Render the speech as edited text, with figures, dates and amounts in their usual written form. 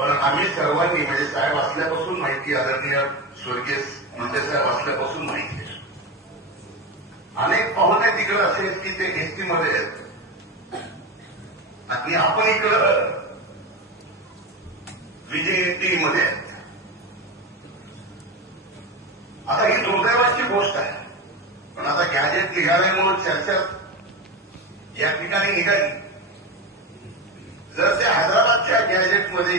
पण आम्ही सर्वांनी म्हणजे साहेब असल्यापासून माहिती, आदरणीय स्वर्गीय मुंडे साहेब असल्यापासून माहिती आहे. अनेक पाहुणे तिकडे असेल की ते एसटीमध्ये आहेत आणि आपण इकडं विजय मध्ये आहेत. आता ही दुर्दैवाची गोष्ट आहे, पण आता गॅजेट निघाल्यामुळे चर्चा या ठिकाणी निघाली. जर त्या हैदराबादच्या गॅजेटमध्ये